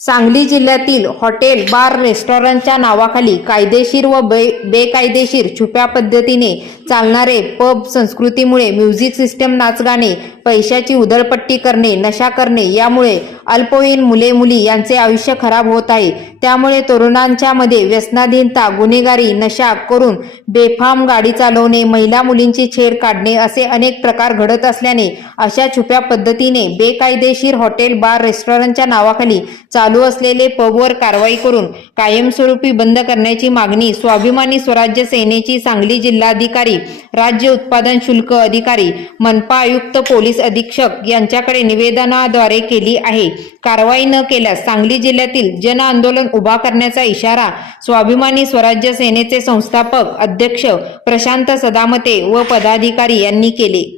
सांगली जिल्ह्यातील hotel bar रेस्टॉरंटच्या नावाखाली कायदेशीर व बे बेकायदेशीर छुप्या पद्धतीने चालणारे पब संस्कृतीमुळे म्युझिक सिस्टम नाचगाणे पैशाची उधळपट्टी करणे नशा करणे यामुळे अल्पवयीन मुले मुली यांचे आयुष्य खराब होत आहे. त्यामुळे तरुणांच्या मध्ये व्यसनाधीनता गुन्हेगारी नशा करून बेफाम गाडी चालवणे महिला मुलींची छेड काढणे असे अनेक प्रकार घडत असल्याने अशा छुप्या पद्धतीने बेकायदेशीर हॉटेल बार रेस्टॉरंटच्या नावाखाली चालू असलेले पबवर कारवाई करून कायमस्वरूपी बंद करण्याची मागणी स्वाभिमानी स्वराज्य सेनेची सांगली जिल्हाधिकारी राज्य उत्पादन शुल्क अधिकारी मनपा आयुक्त पोलीस अधीक्षक यांच्याकडे निवेदनाद्वारे केली आहे. कारवाई न केल्यास सांगली जिल्ह्यातील जन आंदोलन उभा करण्याचा इशारा स्वाभिमानी स्वराज्य सेनेचे संस्थापक अध्यक्ष प्रशांत सदामते व पदाधिकारी यांनी केले.